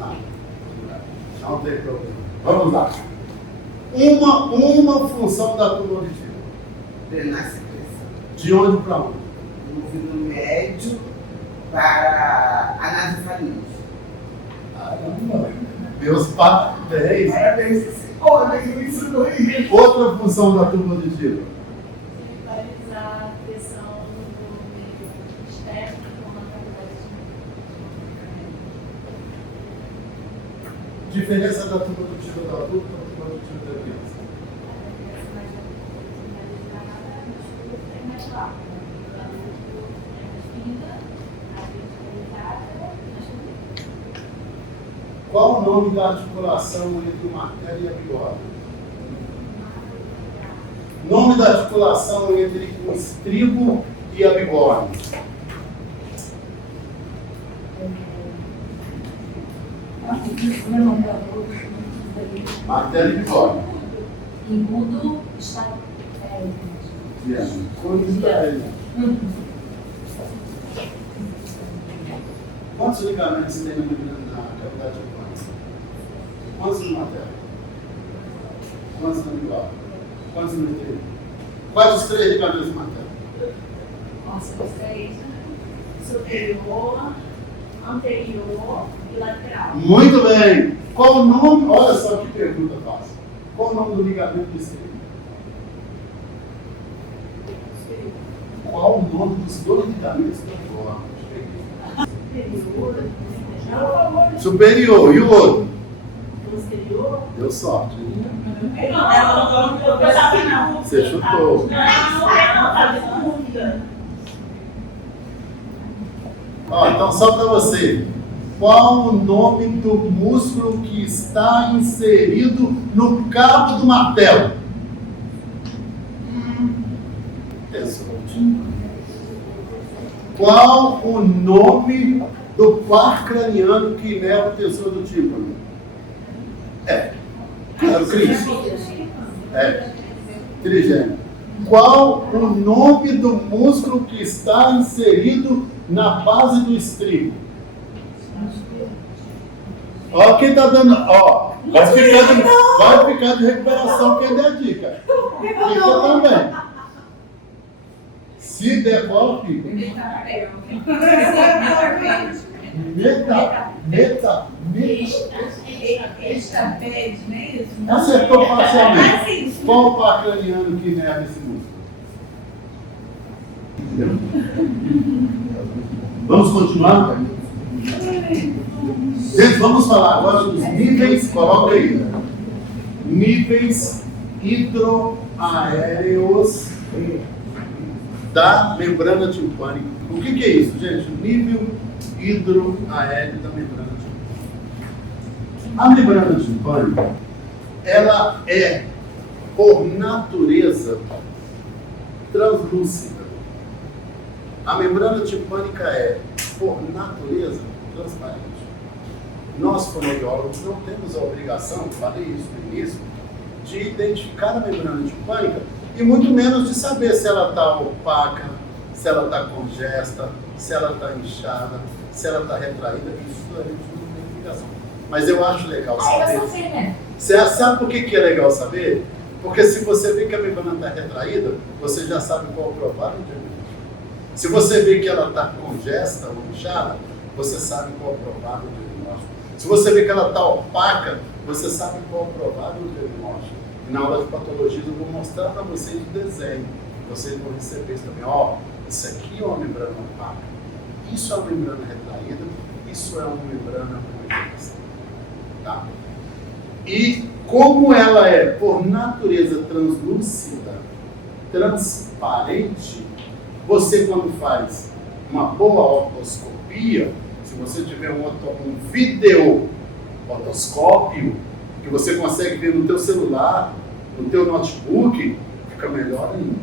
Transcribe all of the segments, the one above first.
Não, não tem problema. Vamos lá. Uma função da túbula auditiva. Drenar a secreção. De onde para onde? Do ouvido médio para a nasofaringe. Caramba, meus parabéns. Parabéns, olha, eu ensinou isso. Outra função da túbula auditiva. Equalizar a pressão do meio externo com a cavidade. Diferença da túbula auditiva do adulto para a túbula auditiva da criança. Qual o nome da articulação entre o martelo e a bigode? Nome da articulação entre o estribo e a bigode? Martelo e bigode. Embudo está. Quantos ligamentos tem na cavidade timpânica? Quantos no martelo? Quantos no bigode? Quantos no estribo? Quais os 3 ligamentos do martelo? Nossa, vocês. Superior, anterior e lateral. Muito bem! Qual o nome? Olha só que pergunta fácil. Qual o nome do ligamento do estribo? Qual o nome dos 2 ligamentos do bigode? Superior. E o outro? Posterior. Deu sorte. Não. Você chutou. Ó, então só para você. Qual o nome do músculo que está inserido no cabo do martelo? Qual o nome do par craniano que inerva o tensor do tímpano? Claro, Cris. Trigêmeo. Qual o nome do músculo que está inserido na base do estribo? Ó, quem está dando. Ó, vai ficar de recuperação quem der a dica. Fica também. Se der bola, fica. Estapede, não é isso? Acertou parcialmente. Qual o par craniano que inerva esse músculo? Vamos continuar? Gente, vamos falar agora dos níveis, coloca aí. Níveis hidroaéreos da membrana timpânica. O que é isso, gente? Nível hidroaéreo da membrana timpânica. A membrana timpânica, ela é, por natureza, translúcida. A membrana timpânica é, por natureza, transparente. Nós, fonoaudiólogos, não temos a obrigação, falei isso no início, de identificar a membrana timpânica e muito menos de saber se ela está opaca, se ela está congesta, se ela está inchada, se ela está retraída. Isso a gente não tem obrigação. Mas eu acho legal saber. Você sabe por que é legal saber? Porque se você vê que a membrana está retraída, você já sabe qual é o provável diagnóstico. Se você vê que ela está congesta ou inchada, você sabe qual é o provável diagnóstico. Se você vê que ela está opaca, você sabe qual é o provável diagnóstico. E na aula de patologia eu vou mostrar para vocês o desenho. Vocês vão receber isso também. Ó, isso aqui é uma membrana opaca. Isso é uma membrana retraída. Isso é uma membrana congesta. Tá? E como ela é, por natureza, translúcida, transparente, você quando faz uma boa otoscopia, se você tiver um vídeo otoscópio, que você consegue ver no teu celular, no teu notebook, fica melhor ainda.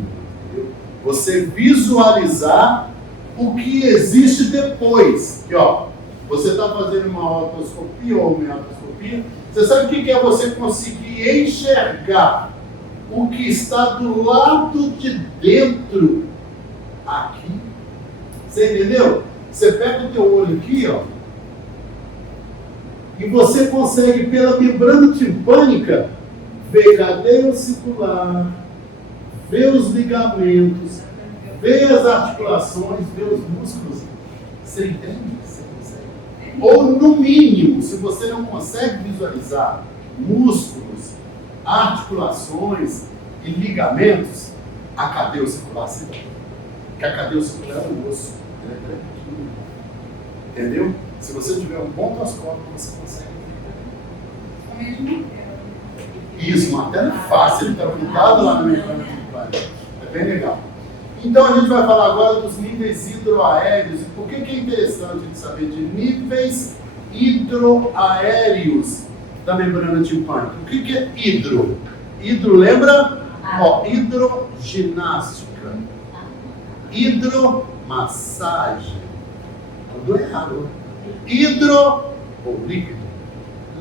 Entendeu? Você visualizar o que existe depois. E, ó, você está fazendo uma otoscopia ou uma otoscopia, você sabe o que é você conseguir enxergar o que está do lado de dentro aqui? Você entendeu? Você pega o teu olho aqui, ó. E você consegue, pela membrana timpânica, ver cadeia auricular, ver os ligamentos, ver as articulações, ver os músculos. Você entende? Você consegue. Ou, no mínimo, se você não consegue visualizar músculos, articulações e ligamentos, a cadeia auricular se vê. Porque a cadeia auricular é um osso. Ela é grande. Entendeu? Se você tiver um bom toscópio, você consegue ver. Isso, uma tela fácil, ele está grudado lá no membrana timpânica. É bem legal. Então a gente vai falar agora dos níveis hidroaéreos. E por que é interessante de saber de níveis hidroaéreos da membrana timpânica? O que é hidro? Hidro, lembra? Ó, hidroginástica, hidromassagem. Tudo é água. Hidro, ou líquido.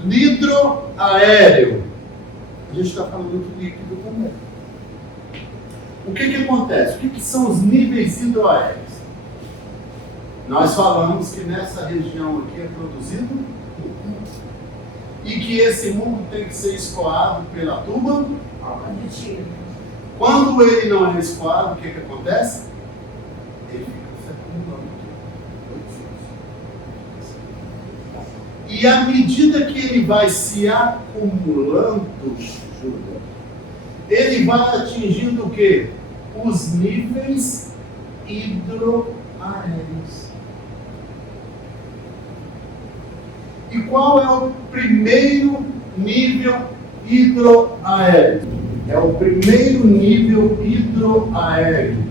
Hidroaéreo. A gente está falando do líquido também. O que acontece? O que são os níveis hidroaéreos? Nós falamos que nessa região aqui é produzido muco. E que esse muco tem que ser escoado pela tuba. Quando ele não é escoado, o que acontece? Ele fica se acumulando. E à medida que ele vai se acumulando, ele vai atingindo o quê? Os níveis hidroaéreos. E qual é o primeiro nível hidroaéreo? É o primeiro nível hidroaéreo.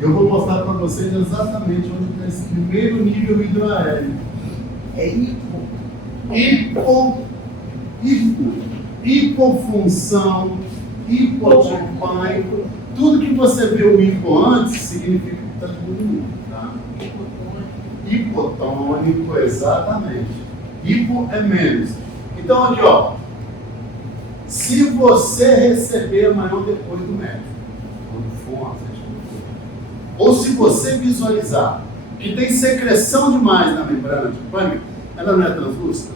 Eu vou mostrar para vocês exatamente onde está esse primeiro nível hidroaéreo. É Hipofunção, hipotimpânico. Tudo que você vê o hipo antes significa que está diminuindo, tá? Hipotônico, exatamente. Hipo é menos. Então aqui, ó. Se você receber amanhã depois do médico, quando for uma festa, ou se você visualizar que tem secreção demais na membrana timpânica, ela não é translúcida,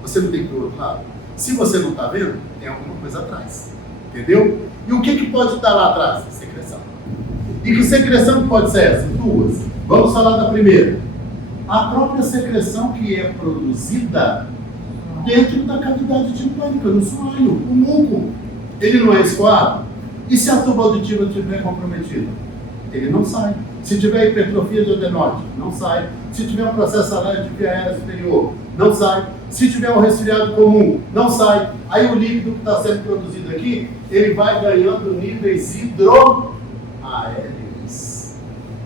você não tem que ir do outro lado. Se você não está vendo, tem alguma coisa atrás. Entendeu? E o que pode estar lá atrás? Secreção. E que secreção pode ser essa? Duas. Vamos falar da primeira. A própria secreção que é produzida dentro da cavidade timpânica, no soalho, o muco. Ele não é escoado? E se a tuba auditiva estiver comprometida? Ele não sai. Se tiver hipertrofia de adenóide, não sai. Se tiver um processo alérgico de via aérea superior, não sai. Se tiver um resfriado comum, não sai. Aí o líquido que está sendo produzido aqui, ele vai ganhando níveis hidroaéreos.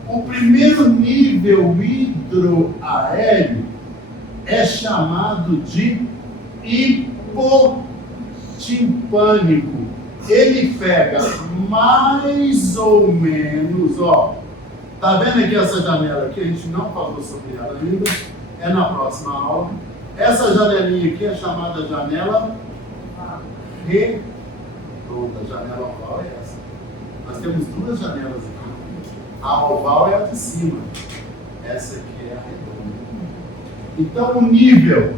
O primeiro nível hidroaéreo é chamado de hipotimpânico. Ele pega mais ou menos, ó. Tá vendo aqui essa janela aqui? A gente não falou sobre ela ainda. É na próxima aula. Essa janelinha aqui é chamada janela redonda. Janela oval é essa. Nós temos duas janelas aqui. A oval é a de cima. Essa aqui é a redonda. Então o nível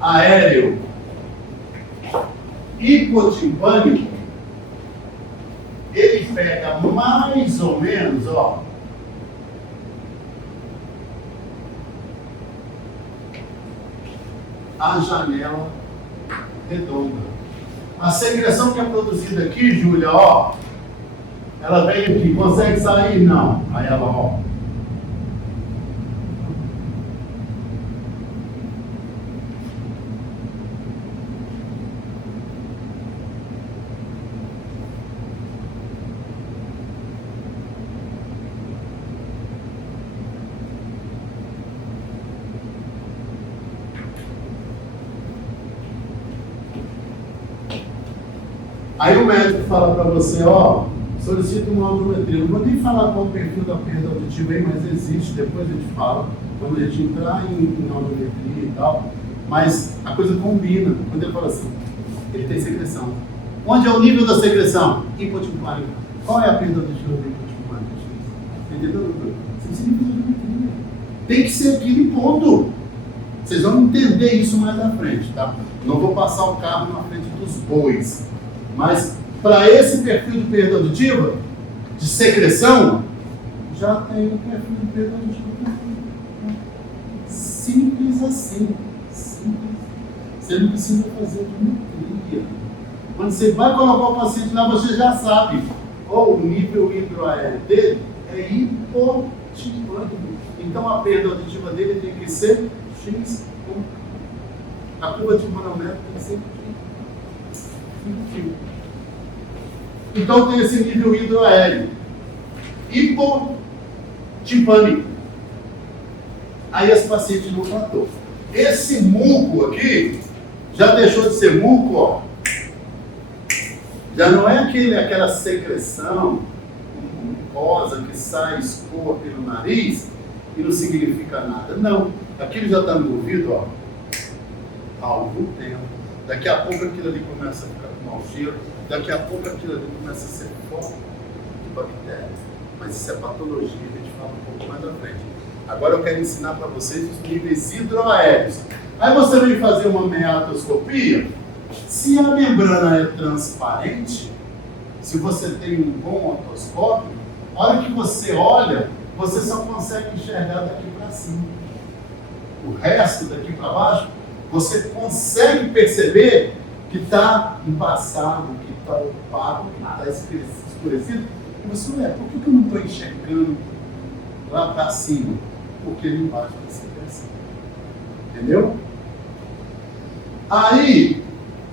aéreo hipotimpânico, ele pega mais ou menos, ó, a janela redonda. A secreção que é produzida aqui, Júlia, ó, ela vem aqui, consegue sair? Não. Aí ela, ó. Aí o médico fala para você, ó, solicita uma audiometria. Não vou nem falar qual o perfil da perda auditiva aí, mas existe, depois a gente fala, quando a gente entrar em audiometria e tal. Mas a coisa combina, quando ele fala assim, ele tem secreção. Onde é o nível da secreção? Hipotimpânico. Qual é a perda auditiva do hipotimpânico? Entendeu? Você precisa de audiometria. Tem que ser aquele ponto. Vocês vão entender isso mais à frente, tá? Não vou passar o carro na frente dos bois. Mas para esse perfil de perda auditiva, de secreção, já tem o perfil de perda auditiva. Simples assim. Simples. Você não precisa fazer audiometria. Quando você vai colocar o paciente lá, você já sabe. Ou o nível hidroaéreo dele é hipotimpânico. Então a perda auditiva dele tem que ser X. A curva de manômetro tem que ser X. Então tem esse nível hidroaéreo. Hipotimpânico. Aí esse paciente não tratou. Esse muco aqui já deixou de ser muco, ó. Já não é aquela secreção mucosa que sai, escoa pelo nariz e não significa nada. Não. Aquilo já está no ouvido, ó, há algum tempo. Daqui a pouco aquilo ali começa a ficar com mau cheiro. Daqui a pouco aquilo ali começa a ser foco de bactéria. Mas isso é patologia, a gente fala um pouco mais à frente. Agora eu quero ensinar para vocês os níveis hidroaéreos. Aí você vem fazer uma meatoscopia. Se a membrana é transparente, se você tem um bom otoscópio, a hora que você olha, você só consegue enxergar daqui para cima. O resto daqui para baixo, você consegue perceber que está embaçado, que está opaco, que está escurecido. E você, por que eu não estou enxergando lá para cima? Porque ele embaixo está secreção. Entendeu? Aí,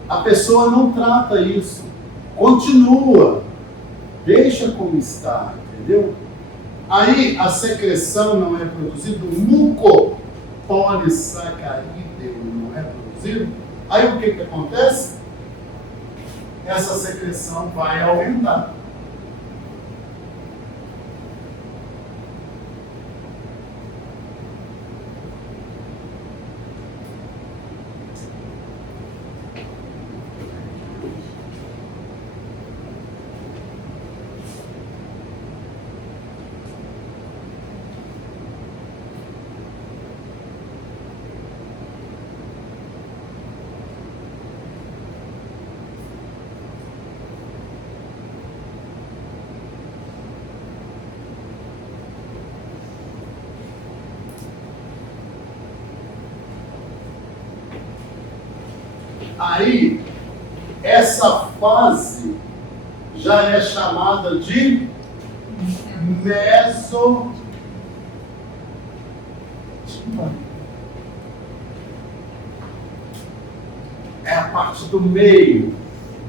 a pessoa não trata isso. Continua. Deixa como está, entendeu? Aí, a secreção não é produzida, o mucopolissacarídeo não é produzido. Aí, o que acontece? Essa secreção vai aumentar. Aí, essa fase já é chamada de mesotimpânico. É a parte do meio,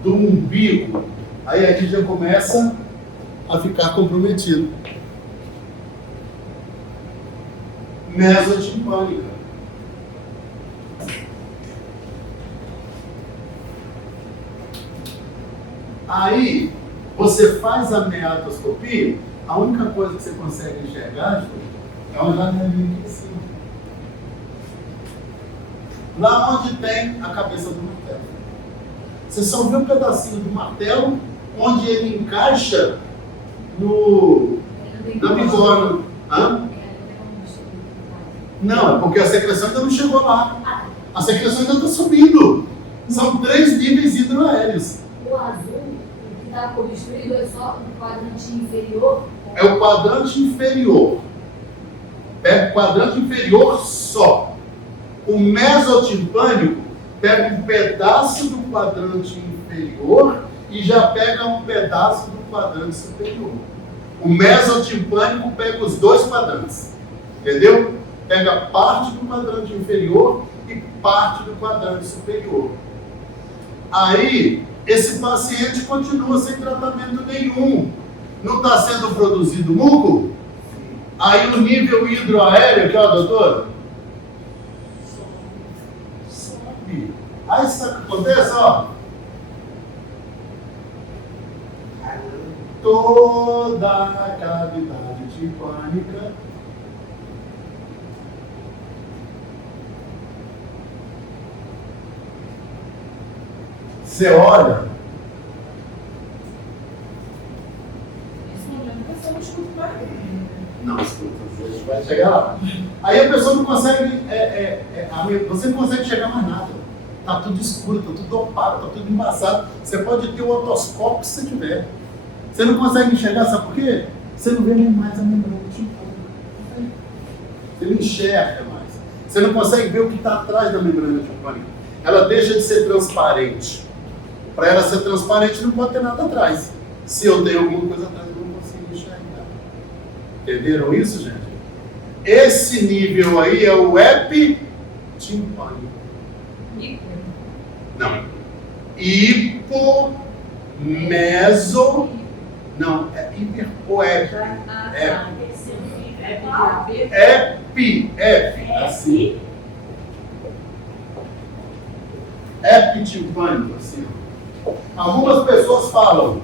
do umbigo. Aí a gente já começa a ficar comprometido. Mesotimpânica. Aí, você faz a meatoscopia, a única coisa que você consegue enxergar é uma janelinha aqui em cima. Lá onde tem a cabeça do martelo. Você só vê um pedacinho do martelo onde ele encaixa na bigorna. Hã? Não, é porque a secreção ainda não chegou lá. A secreção ainda está subindo. São 3 níveis hidroaéreos. O azul, o que está obstruído, é só o quadrante inferior? É o quadrante inferior. Pega o quadrante inferior só. O mesotimpânico pega um pedaço do quadrante inferior e já pega um pedaço do quadrante superior. O mesotimpânico pega os 2 quadrantes. Entendeu? Pega parte do quadrante inferior e parte do quadrante superior. Aí, esse paciente continua sem tratamento nenhum. Não está sendo produzido muco? Aí o nível hidroaéreo, aqui ó, doutor, sobe. Aí sabe o que acontece, ó? Toda a cavidade timpânica você olha. Esse momento você não escuta barulho. Não, escuta, a gente vai chegar lá. Aí Aí a pessoa não consegue, você não consegue enxergar mais nada. Está tudo escuro, está tudo opaco, está tudo embaçado. Você pode ter o otoscópio que você tiver. Você não consegue enxergar, sabe por quê? Você não vê nem mais a membrana timpânica. Você não enxerga mais. Você não consegue ver o que está atrás da membrana timpânica. Ela deixa de ser transparente. Para ela ser transparente, não pode ter nada atrás. Se eu tenho alguma coisa atrás, eu não consigo enxergar. Entenderam isso, gente? Esse nível aí é o epitimpânico. Não. Hipomeso. Não, é hiperpoépico. Epi, assim. Epitimpânico, assim. Algumas pessoas falam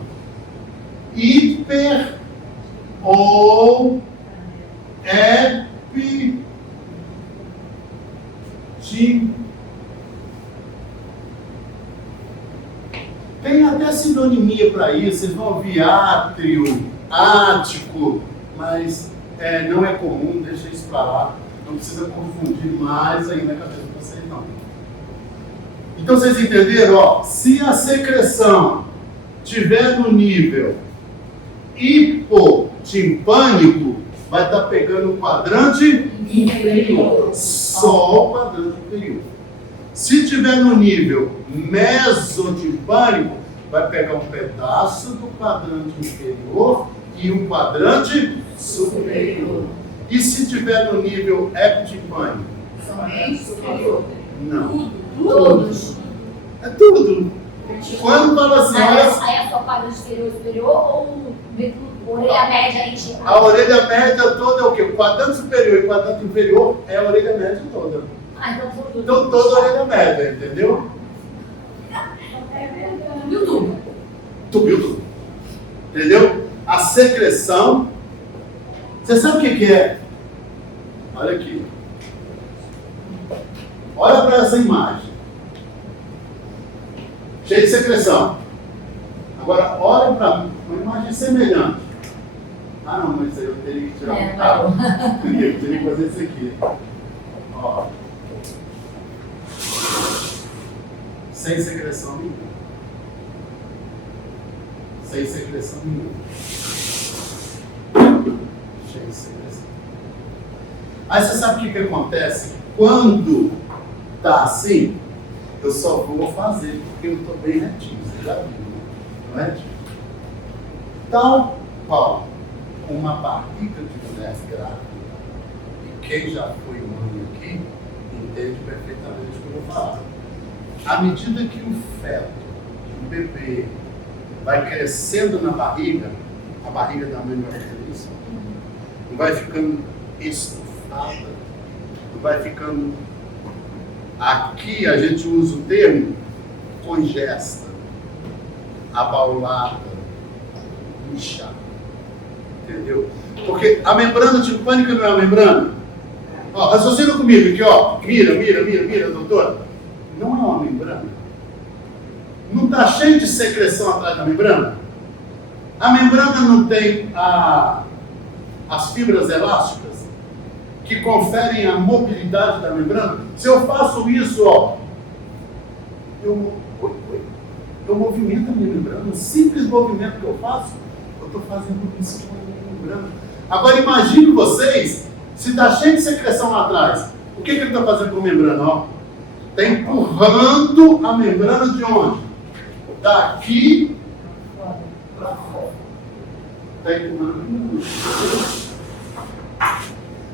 hiper ou tem até sinonimia para isso, vocês vão ouvir átrio, ático, mas não é comum, deixa isso para lá, não precisa confundir mais aí na cabeça de vocês não. Então vocês entenderam? Ó, se a secreção tiver no nível hipotimpânico, vai estar pegando o quadrante inferior. Só o quadrante inferior. Se tiver no nível mesotimpânico, vai pegar um pedaço do quadrante inferior e um quadrante superior. E se tiver no nível epitimpânico? Somente superior. Não. Todos. É tudo. Quando fala assim, olha, Aí é só quadrante inferior superior ou orelha média a gente. a orelha média toda é o quê? O quadrante superior e o quadrante inferior é a orelha média toda. Ah, então tudo. Então toda a orelha média, entendeu? YouTube. Tu viu tudo. Entendeu? A secreção. Você sabe o que é? Olha aqui. Olha para essa imagem. Cheia de secreção. Agora, olha para uma imagem semelhante. Ah, não, mas eu teria que tirar um carro. Eu teria que fazer isso aqui. Ó. Sem secreção nenhuma. Sem secreção nenhuma. Cheia de secreção. Aí você sabe o que acontece? Quando tá assim, eu só vou fazer porque eu estou bem retinho. Você já viu, né? Não é? Tal qual uma barriga de mulher grávida, e quem já foi mãe aqui entende perfeitamente o que eu vou falar. À medida que o feto, o bebê, vai crescendo na barriga, a barriga da mãe vai fazer isso, não vai ficando estufada, não vai ficando. Aqui a gente usa o termo congesta, abaulada, inchada. Entendeu? Porque a membrana timpânica não é uma membrana. Ó, raciocina comigo aqui, ó. Mira, doutora. Não é uma membrana. Não está cheio de secreção atrás da membrana? A membrana não tem as fibras elásticas que conferem a mobilidade da membrana? Se eu faço isso, ó, eu movimento a minha membrana. Um simples movimento que eu faço, eu estou fazendo isso com a minha membrana. Agora imagine vocês, se está cheio de secreção lá atrás, o que ele está fazendo com a membrana? Está empurrando a membrana de onde? Daqui para fora. Está empurrando.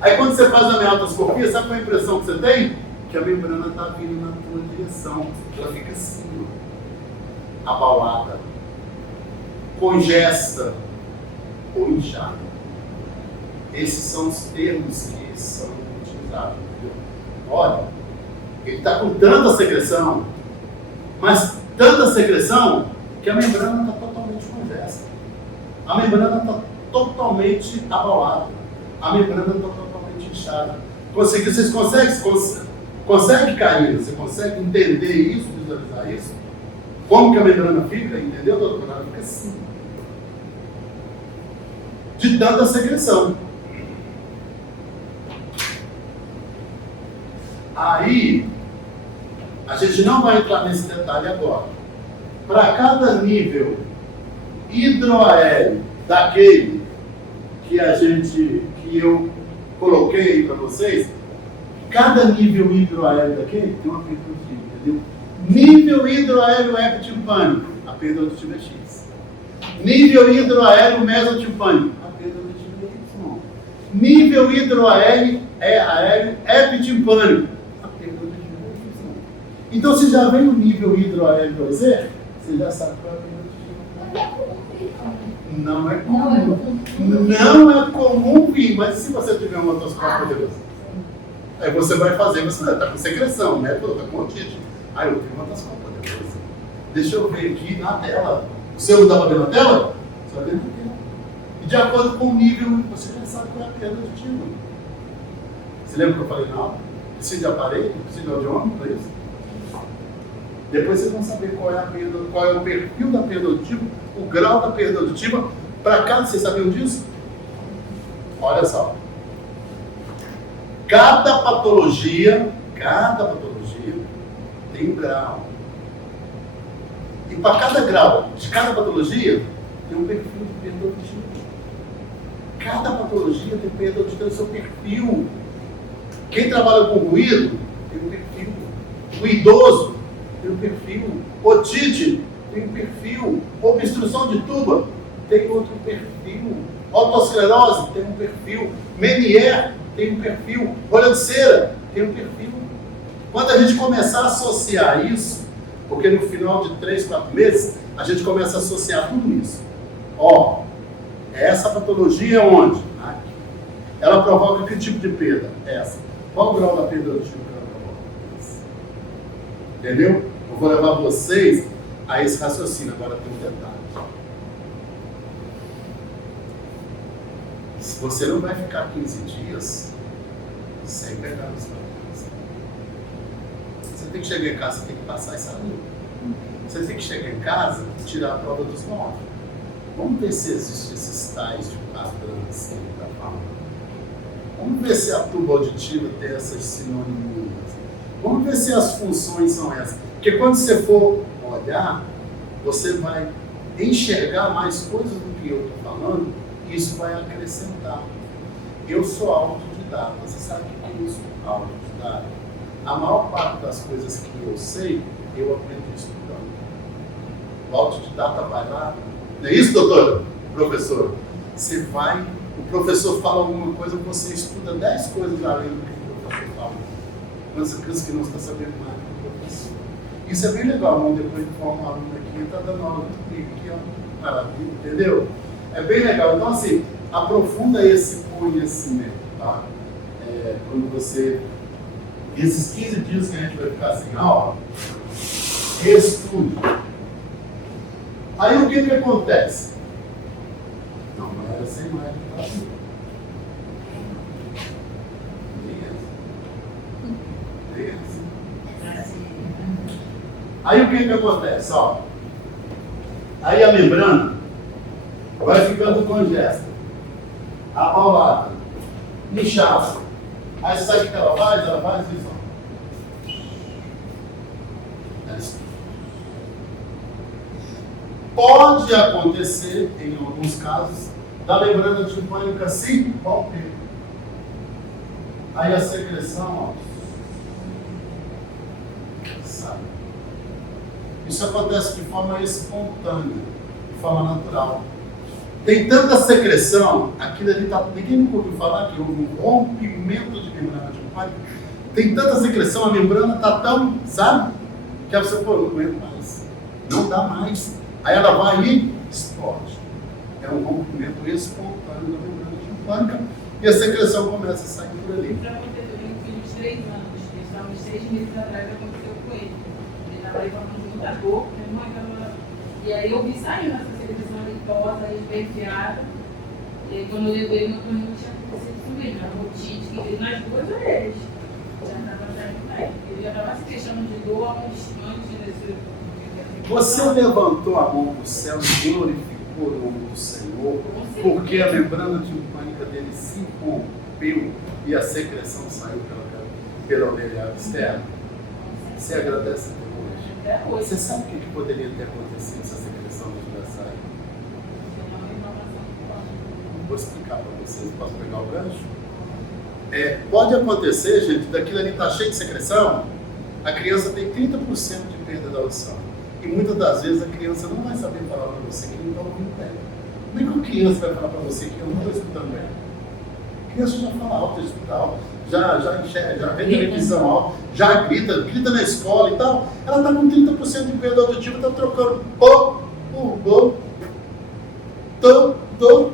Aí quando você faz a meatoscopia, sabe qual é a impressão que você tem? Que a membrana está vindo na tua direção. Ela fica assim, ó, abaulada, congesta ou inchada. Esses são os termos que são utilizados. Entendeu? Olha, ele está com tanta secreção, mas tanta secreção que a membrana está totalmente congesta. A membrana está totalmente abaulada. A membrana está totalmente inchada. Vocês conseguem, Karina? Você consegue entender isso, visualizar isso? Como que a membrana fica? Entendeu, doutora? Ela fica assim. De tanta secreção. Aí, a gente não vai entrar nesse detalhe agora. Para cada nível hidroaéreo daquele que eu coloquei para vocês, cada nível hidroaéreo daquele tem uma perda auditiva, entendeu? Nível hidroaéreo epitimpânico, a perda auditiva é X. Nível hidroaéreo mesotimpânico, a perda auditiva é Y. Nível hidroaéreo epitimpânico, a perda auditiva é Y. Então, se já vem o nível hidroaéreo para você já sabe qual é a perda auditiva. Não é comum. Não é comum vir, mas se você tiver um otoscópio poderoso? Aí você vai fazer, você está com secreção, né? Está com otite. Aí eu tenho uma otoscópio poderosa. Deixa eu ver aqui na tela. O seu não dá para ver na tela? Você vai ver na tela. E de acordo com o nível, você já sabe qual é a perda auditiva. Você lembra que eu falei na aula? Precisa de aparelho, precisa de audiômetro para isso? Depois vocês vão saber qual é o perfil da perda auditiva, o grau da perda auditiva. Para cada, vocês sabiam disso? Olha só. Cada patologia tem um grau. E para cada grau de cada patologia, tem um perfil de perda auditiva. Cada patologia tem perda auditiva no seu perfil. Quem trabalha com ruído tem um perfil. O idoso tem um perfil. Otite tem um perfil. Obstrução de tuba tem outro perfil. Otosclerose tem um perfil. Meniere tem um perfil. Olho de cera tem um perfil. Quando a gente começar a associar isso, porque no final de 3, 4 meses, a gente começa a associar tudo isso. Ó, essa patologia é onde? Aqui. Ela provoca que tipo de perda? Essa. Qual o grau da perda auditiva que ela provoca? Essa. Entendeu? Eu vou levar vocês a esse raciocínio. Agora tem um detalhe. Você não vai ficar 15 dias sem pegar os papéis. Você tem que chegar em casa, você tem que passar essa luta. Você tem que chegar em casa e tirar a prova dos 9. Vamos ver se existem esses tais de padrões que ele está falando. Vamos ver se a tuba auditiva tem essas sinônimos. Vamos ver se as funções são essas. Porque quando você for olhar, você vai enxergar mais coisas do que eu estou falando e isso vai acrescentar. Eu sou autodidata. Você sabe o que é isso? Autodidata. A maior parte das coisas que eu sei, eu aprendi estudando. O autodidata vai lá. Não é isso, doutora? Professor? Você vai, o professor fala alguma coisa, você estuda 10 coisas além do que o professor fala. Mas você pensa que não está sabendo mais do que o professor. Isso é bem legal, vamos depois de formar um aluno aqui, está dando aula comigo aqui, ó. Maravilha, entendeu? É bem legal. Então, assim, aprofunda esse conhecimento, tá? Quando você... Esses 15 dias que a gente vai ficar sem aula, estude. Aí o que acontece? Não era sem mais de Brasil. Aí o que acontece? Ó, aí a membrana vai ficando congesta, apaulada, inchada. Aí sabe o que ela faz? Ela faz isso. Pode acontecer, em alguns casos, da membrana timpânica se romper. Aí a secreção, ó, sai. Isso acontece de forma espontânea, de forma natural. Tem tanta secreção, aquilo ali tá, ninguém nunca ouviu falar que houve um rompimento de membrana timpânica. Tem tanta secreção, a membrana está tão, sabe? Que a pessoa, pô, não aguento mais. Não dá mais. Aí ela vai e explode. É um rompimento espontâneo da membrana timpânica e a secreção começa a sair por ali. Isso aconteceu com um filho de 3 anos, ele estava uns 6 meses atrás, aconteceu com ele. Ele estava levando de muita dor, e aí eu vi saindo essa secreção leitosa, esverdeada. E aí quando eu levei ele, meu não tinha conseguido subir, na otite, que ele nas 2 orelhas. Já estava saindo, ele já estava se queixando de dor antes desse. Você levantou a mão para o céu e glorificou o nome do Senhor, porque a membrana timpânica dele se rompeu e a secreção saiu pela cabeça. pela orelha externa? Você agradece até hoje. Até hoje. Você sabe o que poderia ter acontecido se a secreção não tivesse saído? Vou explicar para vocês. Posso pegar o gancho? Pode acontecer, gente, daquilo ali está cheio de secreção, a criança tem 30% de perda da audição. E muitas das vezes a criança não vai saber falar para você que não está ouvindo bem. Como é que uma criança vai falar para você que eu não estou escutando bem? A criança já fala alto, já escuta alto, já enxerga, já vê televisão alto, já grita na escola e tal. Ela está com 30% de perda auditiva, está trocando o, to,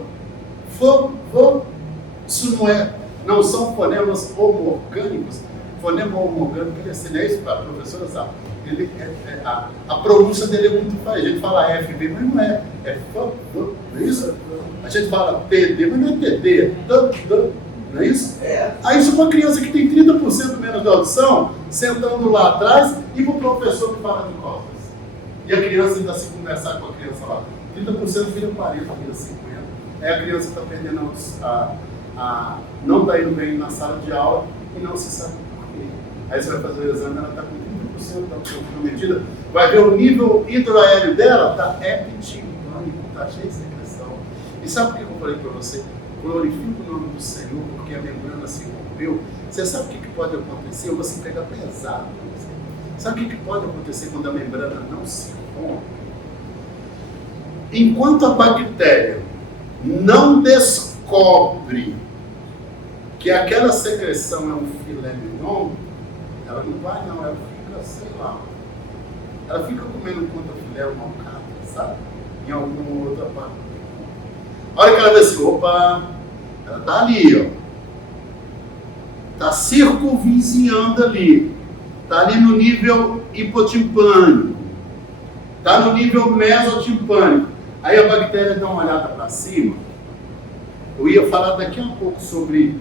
fo. Isso não são fonemas homorgânicos. Fonema homorgânico, ele ensina isso para a professora, sabe? A pronúncia dele é muito fácil. A gente fala FB, mas não é. É F, não é isso? A gente fala TD, mas não é TD. Não é isso? Aí isso para uma criança que tem 30% menos de audição, sentando lá atrás, e para o professor que fala de costas. E a criança ainda se conversar com a criança lá. 30% vira 40, vira 50. Aí a criança está perdendo não está indo bem na sala de aula e não se sabe por quê. Aí você vai fazer o exame, ela está com 30% da comprometida, vai ver o nível hidroaéreo dela, está epitibânico, está cheio de secreção. E sabe por que eu falei para você? Glorifica o nome do Senhor, porque a membrana se rompeu. Você sabe o que pode acontecer? Eu vou se pegar pesado para você. Sabe o que pode acontecer quando a membrana não se rompe? Enquanto a bactéria não descobre que aquela secreção é um filé mignon, ela não vai não, ela fica, sei lá, ela fica comendo contra filé ou malcata, sabe? Em alguma outra parte. A hora que ela vê assim, opa, ela tá ali, ó. Tá circunvizinhando ali. Tá ali no nível hipotimpânico. Tá no nível mesotimpânico. Aí a bactéria dá uma olhada para cima. Eu ia falar daqui a pouco sobre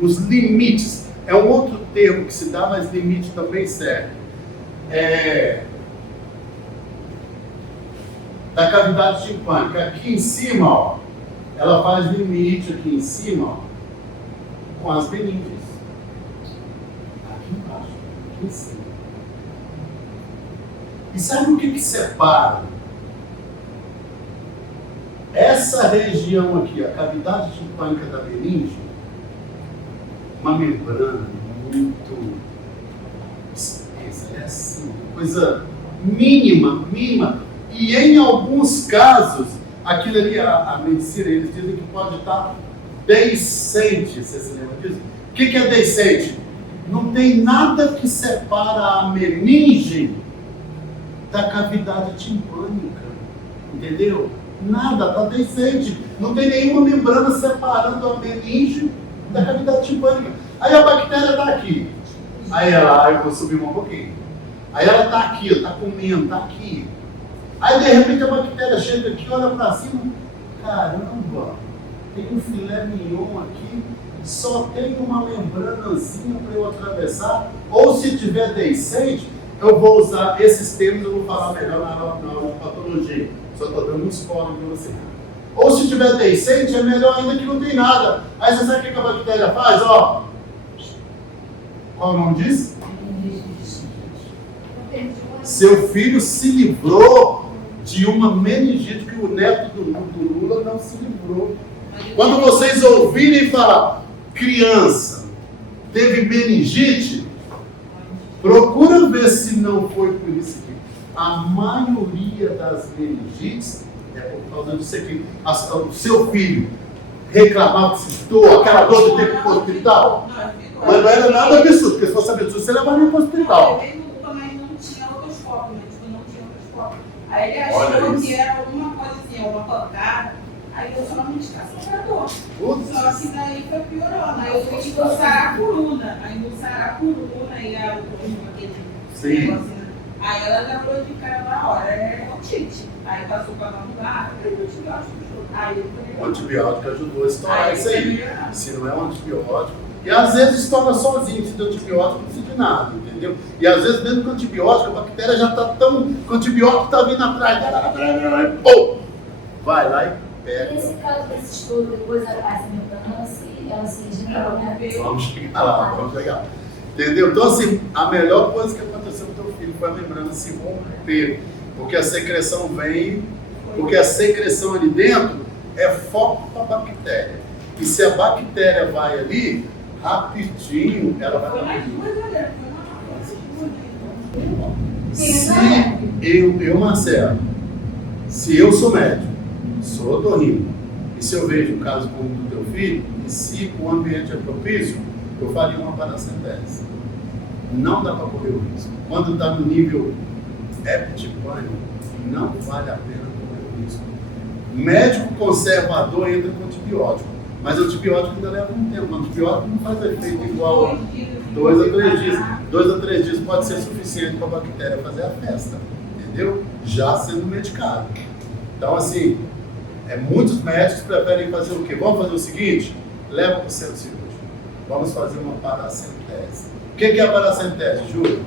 os limites. É um outro termo que se dá, mas limite também serve. Da cavidade timpânica. Aqui em cima, ó, ela faz limite aqui em cima, ó, com as meninges. Aqui embaixo, aqui em cima. E sabe o que separa essa região aqui, a cavidade timpânica da meninge? Uma membrana muito espessa, é assim, coisa mínima. E em alguns casos, aquilo ali, a medicina, eles dizem que pode estar deiscente. Você se lembra disso? O que é deiscente? Não tem nada que separa a meninge da cavidade timpânica. Entendeu? Nada, está deiscente. Não tem nenhuma membrana separando a meninge da cavidade timpânica. Aí a bactéria está aqui. Aí eu vou subir um pouquinho. Aí ela está aqui, está comendo, está aqui. Aí de repente a bactéria chega aqui, olha para cima, caramba, tem um filé mignon aqui, só tem uma membranazinha para eu atravessar, ou se tiver deiscente, eu vou usar esses termos, eu vou falar melhor na patologia, só estou dando um spoiler para você. Ou se tiver deiscente, é melhor ainda que não tem nada. Aí você sabe o que a bactéria faz? Ó, qual o nome disso? Seu filho se livrou de uma meningite que o neto do Lula não se livrou. Quando vocês ouvirem falar, criança teve meningite, procura ver se não foi por isso aqui. A maioria das meningites é por causa disso aqui. O seu filho reclamava que se dor, aquela dor de ter que ir para o hospital, mas não era nada absurdo, porque se fosse absurdo, você levaria para o hospital. Aí ele achou que era alguma coisa assim, uma pancada. Aí eu só uma medicação para dor. Só que daí foi piorando. Aí eu fui endulçar a coluna. Aí endulçar a coluna e a aquele negócio. Aí ela lembrou de cara na hora. É otite. Aí passou para não lugar. Aí o antibiótico ajudou. Aí o antibiótico ajudou a estourar isso aí. Se não é um antibiótico. E às vezes estoura sozinho, se de antibiótico não precisa de nada, entendeu? E às vezes mesmo com antibiótico, a bactéria já está tão... O antibiótico está vindo atrás dela, pô! Vai lá e pega. Nesse caso desse estudo, depois essa membrana se Ela se regenerou, né? Vamos chegar lá, vamos chegar lá. Entendeu? Então, assim, a melhor coisa que aconteceu com o teu filho foi a membrana se romper. Porque a secreção vem, porque a secreção ali dentro é foco para a bactéria. E se a bactéria vai ali, rapidinho, ela vai... Foi mais duas, galera. Se eu, Marcelo, se eu sou médico, sou otorrino, e se eu vejo um caso como o do teu filho, e se o ambiente é propício, eu faria uma paracentese. Não dá para correr o risco. Quando está no nível heptipânico, não vale a pena correr o risco. Médico conservador entra com antibiótico, mas o antibiótico ainda leva um tempo. O antibiótico não faz efeito igual 2 a 3 dias. 2 a 3 dias pode ser suficiente para a bactéria fazer a festa, entendeu? Já sendo medicado. Então, assim, muitos médicos preferem fazer o quê? Vamos fazer o seguinte? Leva para o centro cirúrgico. Vamos fazer uma paracentese. O que é a paracentese, Júlio?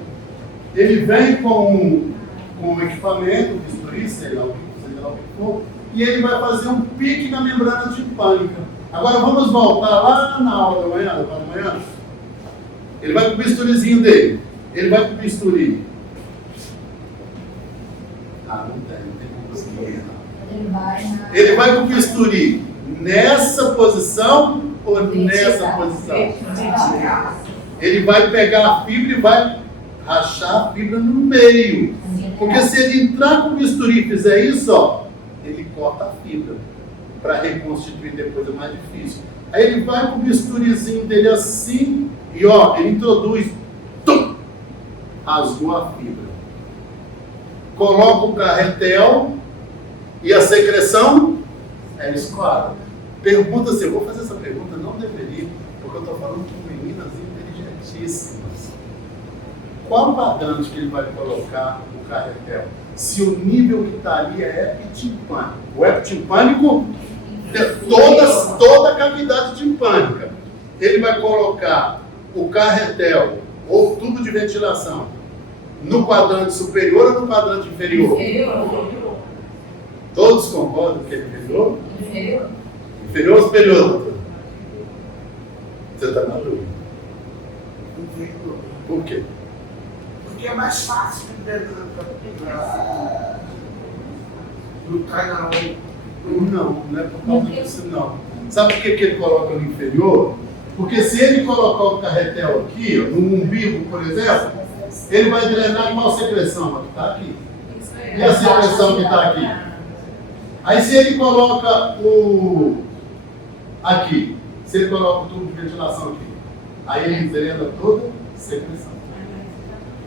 Ele vem com um equipamento, um bisturi, sei lá o que for, e ele vai fazer um pique na membrana timpânica. Agora vamos voltar lá na aula da manhã, Ele vai com o bisturizinho dele. Ele vai com o bisturi. Não tem como você não. Ele vai com o bisturi nessa posição ou nessa posição? Ele vai pegar a fibra e vai rachar a fibra no meio. Porque se ele entrar com o bisturi e fizer isso, ó, ele corta a fibra. Para reconstituir depois é mais difícil. Aí ele vai com o bisturizinho dele assim e ó, ele introduz, rasgou a fibra. Coloca o carretel e a secreção é escoada. Pergunta se eu vou fazer essa pergunta, não deveria, porque eu estou falando com meninas inteligentíssimas. Qual padrante que ele vai colocar no carretel? Se o nível que está ali é epitimpânico. O epitimpânico toda a cavidade timpânica. Ele vai colocar o carretel ou tubo de ventilação no quadrante superior ou no quadrante inferior? Inferior. Todos concordam que é inferior? Inferior. Inferior ou superior, doutor? Você está na dúvida. Por quê? Porque é mais fácil no canal. Não é por causa disso, não. Sabe por que ele coloca no inferior? Porque se ele colocar o carretel aqui, ó, no umbigo, por exemplo, ele vai drenar qual secreção? A que está aqui. E a secreção que está aqui? Aí se ele coloca aqui, se ele coloca o tubo de ventilação aqui, aí ele drena toda a secreção.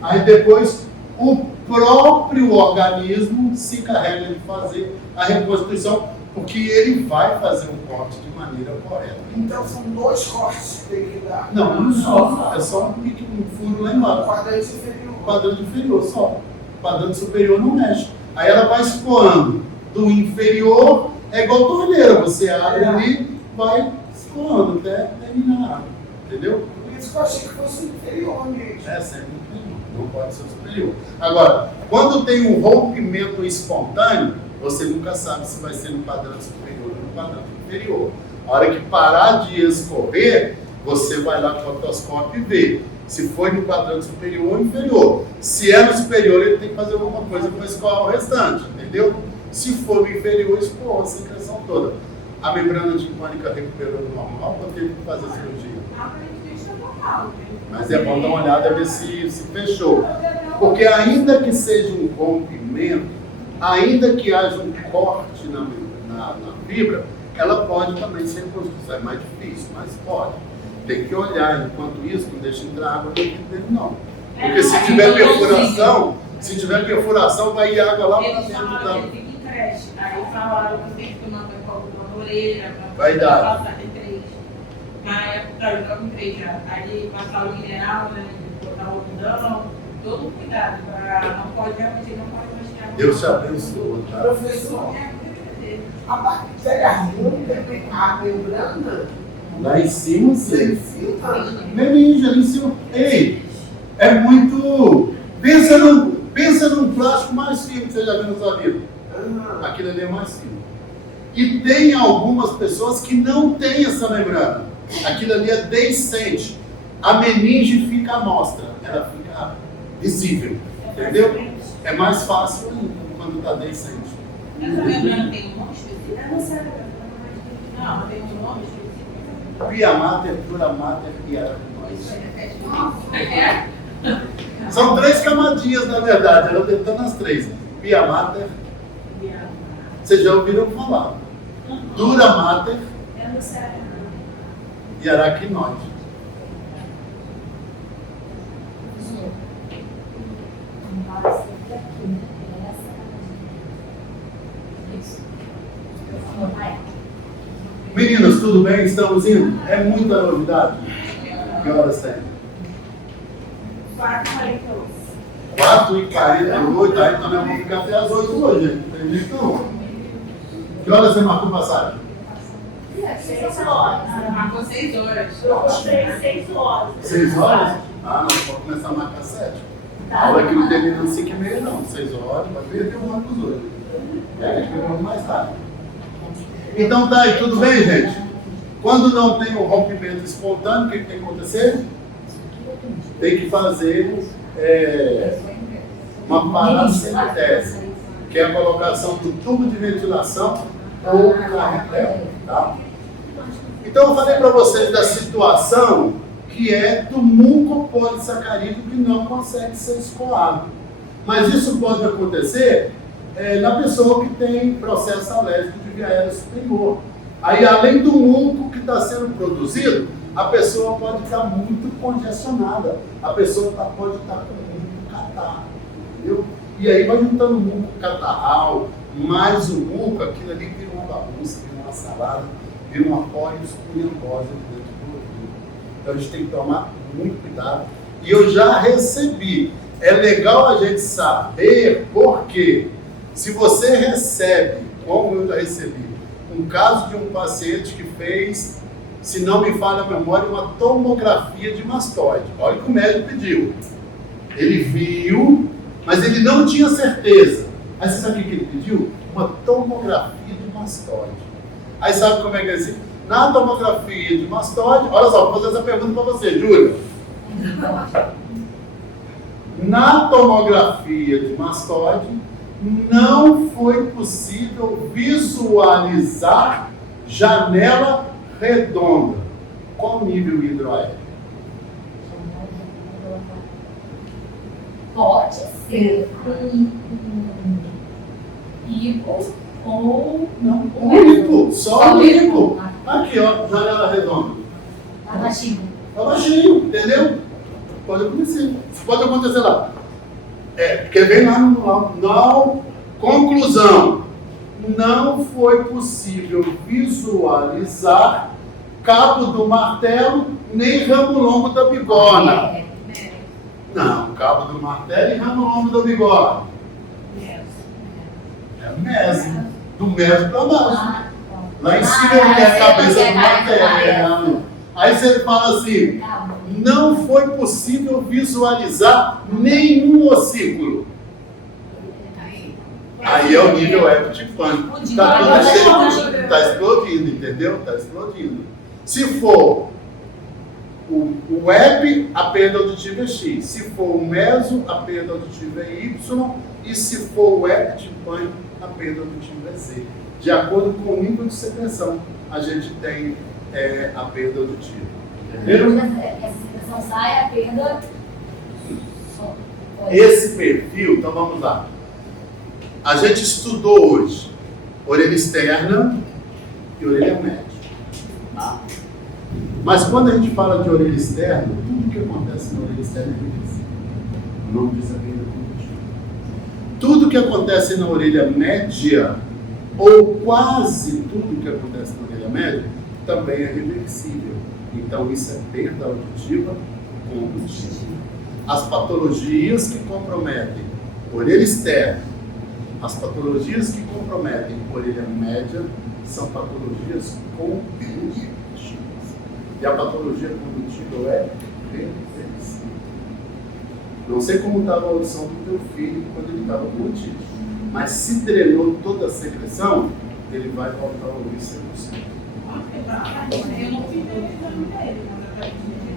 Aí depois o próprio organismo se encarrega de fazer a reconstituição, porque ele vai fazer um corte de maneira correta. Então são 2 cortes que tem que dar. Não, um só. É só um pique, um furo lá embaixo. Quadrante inferior. Quadrante inferior só. O quadrante superior não mexe. Aí ela vai escoando do inferior, é igual torneira. Você abre ali, vai escoando até terminar. Entendeu? Por isso que eu achei que fosse inferior mesmo. É sempre inferior. Não pode ser superior. Agora, quando tem um rompimento espontâneo, você nunca sabe se vai ser no quadrante superior ou no quadrante inferior. A hora que parar de escorrer, você vai lá com o otoscópio e vê se foi no quadrante superior ou inferior. Se é no superior, ele tem que fazer alguma coisa para escoar o restante, entendeu? Se for no inferior, escoa a secreção toda. A membrana timpânica recuperou normal ou teve que fazer cirurgia? Aparentemente está normal. Mas é bom dar uma olhada, ver se fechou. Porque ainda que seja um rompimento, ainda que haja um corte na fibra, ela pode também ser reconstruída. É mais difícil, mas pode. Tem que olhar, enquanto isso, não deixa entrar água dentro dele, não. Porque se tiver perfuração, vai ir água lá para Eles dentro falaram da... que ele fica em creche. Aí falaram que tem que tomar banho com algodão na orelha. Vai dar. Passar em 3. Na época, eu estava em 3 já. Aí passar o mineral, né? Botar o algodão. Todo cuidado. Não pode realmente, não pode mais tirar. Deus te abençoe, tá? Professor, a bactéria rompe a membrana Lá em cima, lá sim. em cima. Meninja, ali em cima. Ei, é muito... Pensa num plástico mais fino que você já viu na sua vida. Aquilo ali é mais fino. E tem algumas pessoas que não têm essa membrana. Aquilo ali é deiscente. A meninge fica à mostra, ela fica visível, entendeu? É mais fácil ainda quando está deiscente. Essa membrana tem um nome específico? Eu não sei. Não, tem um nome específico. Pia mater, dura mater e Isso aracnoide. é. São 3 camadinhas, na verdade, ela tentando as 3. Pia mater, vocês já ouviram falar. Dura mater Eu não sei. e aracnoide. Meninas, tudo bem? Estamos indo? É muita novidade. Que horas tem? 4h48, aí também vamos ficar até as 8 hoje, gente. Não tem jeito não. Que horas você marcou passagem? 6 horas. Marcou 6 horas. Eu gostei 6 horas. 6 horas? Ah, não, pode começar a marcar 7. A hora que não termina às 5h30 não, 6 horas, vai perder um ônibus hoje. E aí a gente vai mais tarde. Então tá aí, tudo bem, gente? Quando não tem o rompimento espontâneo, o que tem que acontecer? Tem que fazer uma paracentese, que é a colocação do tubo de ventilação ou carretel, tá? Então eu falei para vocês da situação que é do mucopolissacarídeo que não consegue ser escoado. Mas isso pode acontecer na pessoa que tem processo alérgico de via aérea superior. Aí, além do muco que está sendo produzido, a pessoa pode estar muito congestionada. A pessoa pode estar com muito catarro, entendeu? E aí vai juntando muco catarral, mais o muco, aquilo ali vira uma bagunça, vira uma salada, vira uma polioscoliose dentro do ouvido. Então a gente tem que tomar muito cuidado. E eu já recebi. É legal a gente saber por quê. Se você recebe, como eu já recebi, um caso de um paciente que fez, se não me falha a memória, uma tomografia de mastoide. Olha o que o médico pediu. Ele viu, mas ele não tinha certeza. Aí você sabe o que ele pediu? Uma tomografia de mastoide. Aí sabe como é que é assim? Na tomografia de mastoide, olha só, vou fazer essa pergunta para você, Júlia. Na tomografia de mastoide, não foi possível visualizar janela redonda. Qual o nível hidroaéreo? Pode ser hipo ou não. Um hipo, só um hipo. Aqui, ó, janela redonda. Tá baixinho. Tá baixinho, entendeu? Pode acontecer. Pode acontecer lá. Porque vem lá no conclusão. Não foi possível visualizar cabo do martelo nem ramo longo da bigorna. Não, cabo do martelo e ramo longo da bigorna. É mesmo. Do mesmo para baixo. Lá em cima ele tem a cabeça do martelo. Aí você fala assim, não foi possível visualizar nenhum ossículo. Aí é o nível epitipânico. Está tudo cheio, está explodindo, entendeu? Está explodindo. Se for o ep, a perda auditiva é X. Se for o meso, a perda auditiva é Y. E se for o epitipânico, a perda auditiva é Z. De acordo com o nível de secreção, a gente tem a perda auditiva. Entendeu? Essa secreção sai, a perda. Esse perfil, então vamos lá. A gente estudou hoje orelha externa e orelha média. Tá? Mas quando a gente fala de orelha externa, tudo que acontece na orelha externa é revisível. O nome disso é perda auditiva. Tudo que acontece na orelha média, ou quase tudo que acontece na orelha média, também é reversível. Então isso é perda auditiva contínua. As patologias que comprometem orelha externa, as patologias que comprometem orelha média, são patologias condutivas. E a patologia condutiva é reversível. Não sei como estava a audição do teu filho quando ele estava com otite, mas se drenou toda a secreção, ele vai voltar a ouvir 100%. Eu não fiz o exame dele, mas eu quero pedir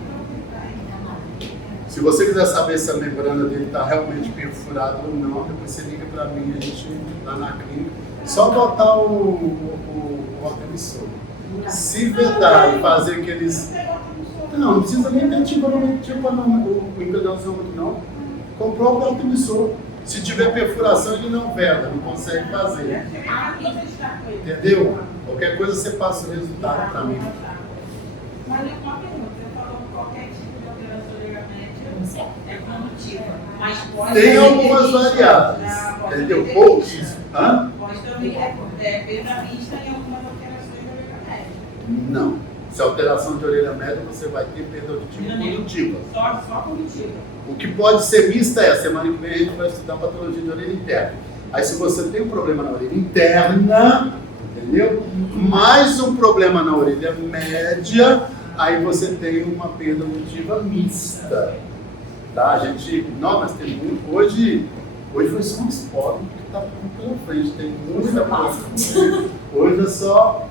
para ele. Se você quiser saber se a membrana dele está realmente perfurada ou não, depois você liga para mim, a gente lá na clínica. Só botar o rotemissor. Se vedar e fazer aqueles. Não precisa nem ter tipo o impedância não. Comprou o rotemissor. Se tiver perfuração, ele não veda, não consegue fazer. Entendeu? Qualquer coisa você passa o resultado para mim. Mas uma pergunta, você falou que qualquer tipo de alteração ligamétrica é condutiva, mas pode... Tem algumas variáveis, entendeu? Pouquíssimo. Pode também ver na vista em algumas alterações da ligamétrica. Não. Se alteração de orelha média, você vai ter perda auditiva condutiva. Só condutiva. O que pode ser mista é, semana que vem a gente vai estudar patologia de orelha interna. Aí se você tem um problema na orelha interna, entendeu? Mais um problema na orelha média, aí você tem uma perda auditiva mista. Tá? A gente, não, mas tem muito, hoje foi só um spoiler que tá tudo pela frente, tem muita coisa. Hoje é só...